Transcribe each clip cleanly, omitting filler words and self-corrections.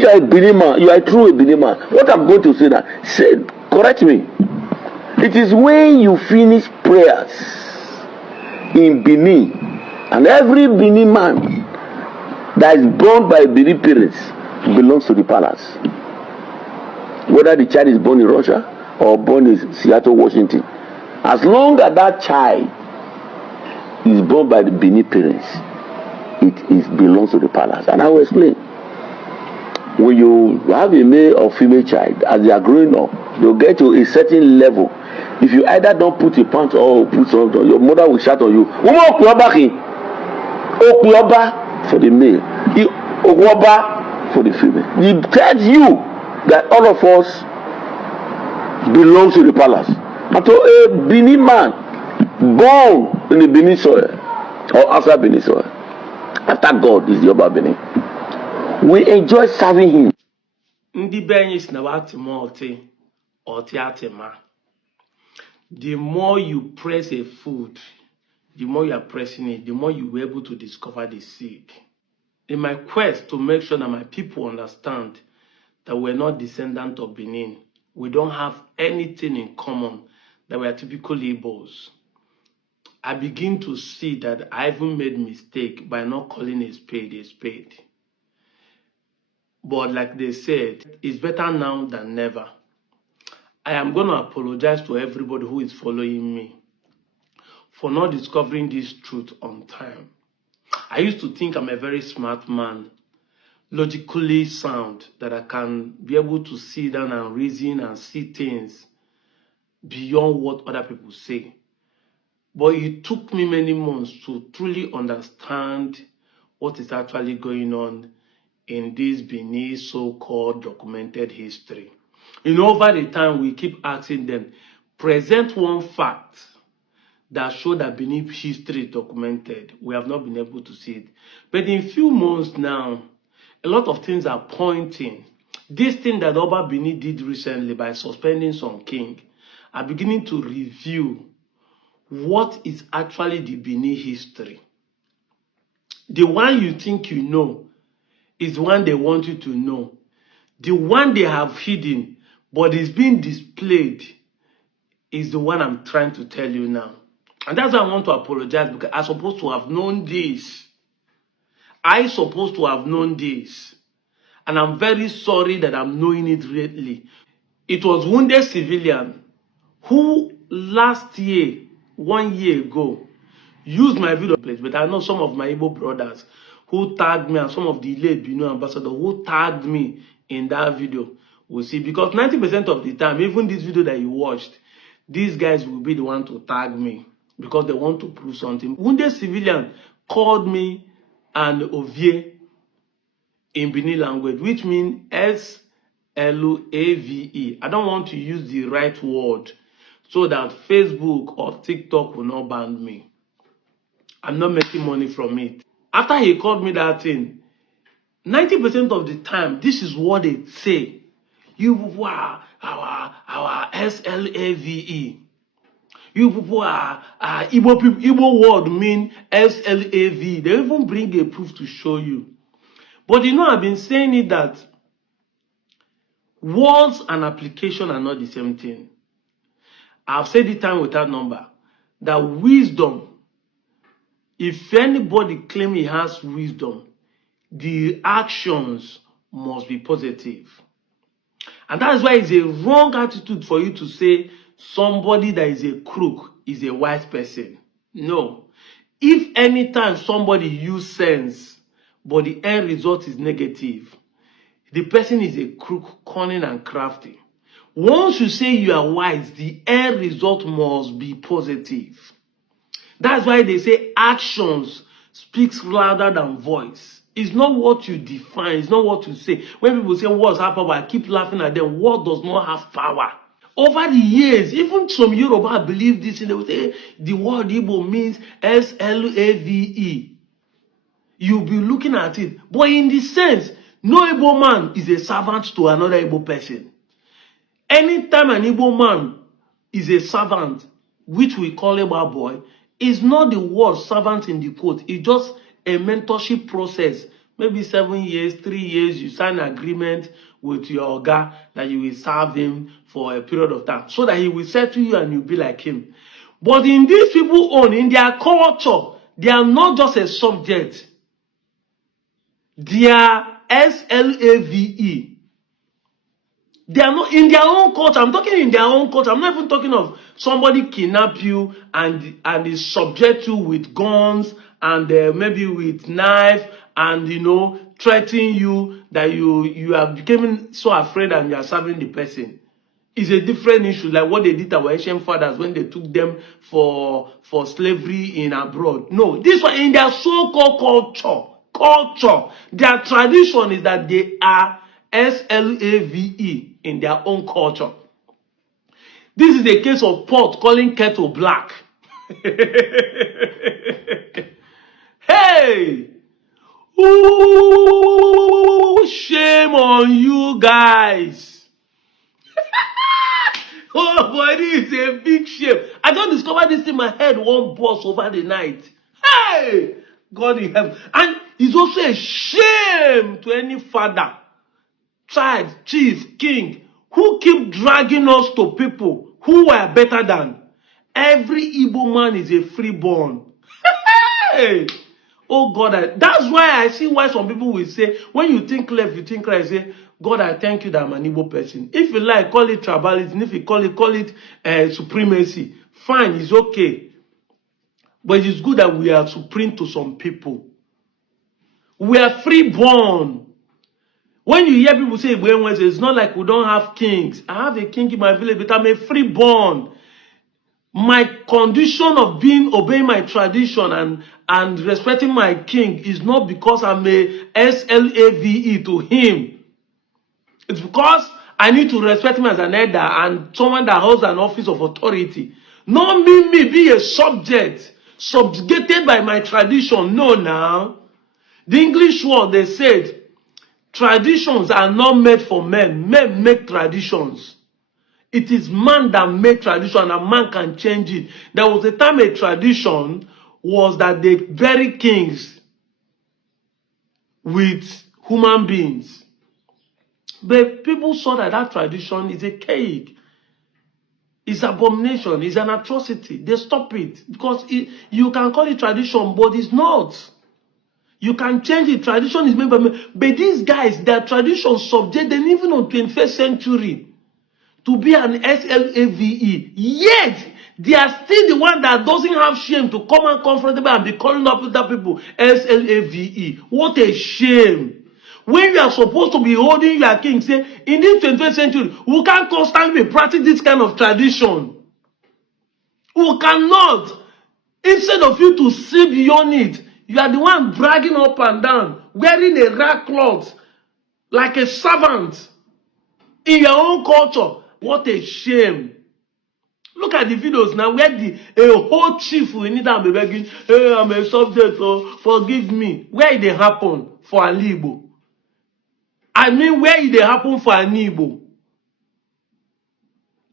If you are a Benin man, you are a true Benin man. What I'm going to say now, correct me. It is when you finish prayers in Benin, and every Benin man that is born by Benin parents belongs to the palace. Whether the child is born in Russia or born in Seattle, Washington, as long as that child is born by the Benin parents, it belongs to the palace. And I will explain. When you have a male or female child, as they are growing up, they'll get to a certain level. If you either don't put a pants or put something, your mother will shout on you. Okuyoba for the male, Okuyoba for the female. It tells you that all of us belong to the palace. And to a Benin man born in the Benin soil or after Benin soil, after God is the Oba Benin, we enjoy serving him. Ndi Benin na wati multi or tiatema. The more you press a food, the more you are pressing it, the more you were able to discover the seed. In my quest to make sure that my people understand that we're not descendants of Benin, we don't have anything in common, that we are typical Igbos, I begin to see that I even made mistake by not calling a spade a spade. But like they said, it's better now than never. I am going to apologize to everybody who is following me for not discovering this truth on time. I used to think I'm a very smart man, logically sound, that I can be able to sit down and reason and see things beyond what other people say. But it took me many months to truly understand what is actually going on in this Benin so-called documented history. You know, over the time, we keep asking them, present one fact that show that Benin history is documented. We have not been able to see it. But in a few months now, a lot of things are pointing. This thing that Oba Benin did recently by suspending some king are beginning to review what is actually the Benin history. The one you think you know is one they want you to know. The one they have hidden but is being displayed is the one I'm trying to tell you now. And that's why I want to apologize, because I'm supposed to have known this. I'm supposed to have known this. And I'm very sorry that I'm knowing it lately. It was wounded civilian who last year, 1 year ago, used my video place. But I know some of my Igbo brothers who tagged me, and some of the late Ibinu ambassador who tagged me in that video will see. Because 90% of the time, even this video that you watched, these guys will be the one to tag me because they want to prove something. Wounded civilian called me an Ovie in Benin language, which means S-L-A-V-E. I don't want to use the right word so that Facebook or TikTok will not ban me. I'm not making money from it. After he called me that thing, 90% of the time, this is what they say. You people are our S-L-A-V-E. You people are Igbo people. Igbo word mean S-L-A-V. They even bring a proof to show you. But you know, I've been saying it that words and application are not the same thing. I've said it time without number that wisdom, if anybody claim he has wisdom, the actions must be positive. And that's why it's a wrong attitude for you to say somebody that is a crook is a wise person. No. If anytime somebody uses sense, but the end result is negative, the person is a crook, cunning and crafty. Once you say you are wise, the end result must be positive. That's why they say actions speaks louder than voice. It's not what you define, it's not what you say. When people say words have power, I keep laughing at them. Word does not have power. Over the years, even some Yoruba believe this, and they will say the word Igbo means S-L-A-V-E. You'll be looking at it. But in this sense, no Igbo man is a servant to another Igbo person. Anytime an Igbo man is a servant, which we call Igbo boy, is not the word servant in the quote. It's just a mentorship process maybe 7 years, 3 years, you sign an agreement with your oga that you will serve him for a period of time so that he will settle you and you'll be like him. But in these people own, in their culture, they are not just a subject. They are SLAVE. They are not in their own culture. I'm talking in their own culture. I'm not even talking of somebody kidnap you and is subject you with guns and maybe with knife and threatening you that you are becoming so afraid and you are serving the person. It's a different issue, like what they did to our ancient fathers when they took them for slavery in abroad. No, this one in their so-called culture, their tradition is that they are SLAVE in their own culture. This is a case of pot calling kettle black. Hey! Ooh, shame on you guys. Oh boy, this is a big shame. I just discovered this in my head, one boss over the night. Hey! God in heaven. And it's also a shame to any father, child, chief, king, who keep dragging us to people who are better than. Every Igbo man is a freeborn. Hey! Oh God, that's why I see why some people will say, when you think left, you think right, say, God, I thank you that I'm an Igbo person. If you like, call it tribalism. If you call it supremacy. Fine, it's okay. But it's good that we are supreme to some people. We are freeborn. When you hear people say, it's not like we don't have kings. I have a king in my village, but I'm a freeborn. My condition of obeying my tradition and respecting my king is not because I'm a SLAVE to him. It's because I need to respect him as an elder and someone that holds an office of authority. Not me be a subject, subjugated by my tradition. No, now. The English word, they said, traditions are not made for men. Men make traditions. It is man that made tradition and man can change it. There was a time a tradition was that they bury kings with human beings. But people saw that tradition is a cake. It's abomination. It's an atrocity. They stop it. Because you can call it tradition, but it's not. You can change it. Tradition is made by men. But these guys, their tradition subject them even on 21st century to be an SLAVE. Yet, they are still the one that doesn't have shame to come and confront them and be calling up with that people SLAVE. What a shame. When you are supposed to be holding your king, say, in this 21st century, we can't constantly practice this kind of tradition. We cannot. Instead of you to see beyond it, you are the one bragging up and down, wearing a rag cloth, like a servant, in your own culture. What a shame. Look at the videos now where a whole chief will need to be begging, hey, I'm a subject, so forgive me. Where did it happen for an Igbo? I mean, where did it happen for an Igbo?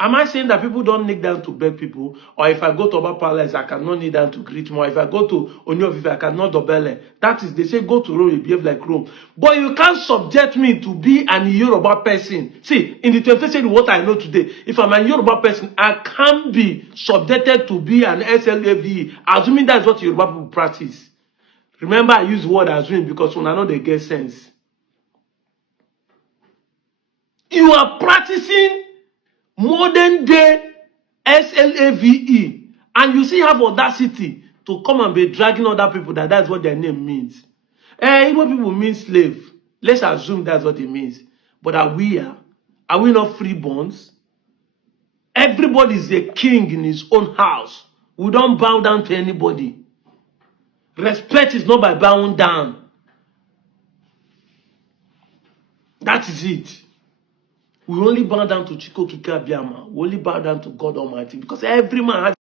Am I saying that people don't kneel down to beg people? Or if I go to Oba Palace, I cannot kneel down to greet more. If I go to Ovieoba, I cannot dobele. That is, they say go to Rome, you behave like Rome. But you can't subject me to be an Yoruba person. See, in the 21st century, what I know today, if I'm a Yoruba person, I can't be subjected to be an SLAVE, assuming that's what Yoruba people practice. Remember, I use the word assuming because when I know they get sense. You are practicing modern day SLAVE, and you still have audacity to come and be dragging other people that's what their name means. Igbo people mean slave. Let's assume that's what it means. But are we not freeborns? Everybody is a king in his own house. We don't bow down to anybody. Respect is not by bowing down. That is it. We only bow down to Chiko Kika Biama. We only bow down to God Almighty. Because every man has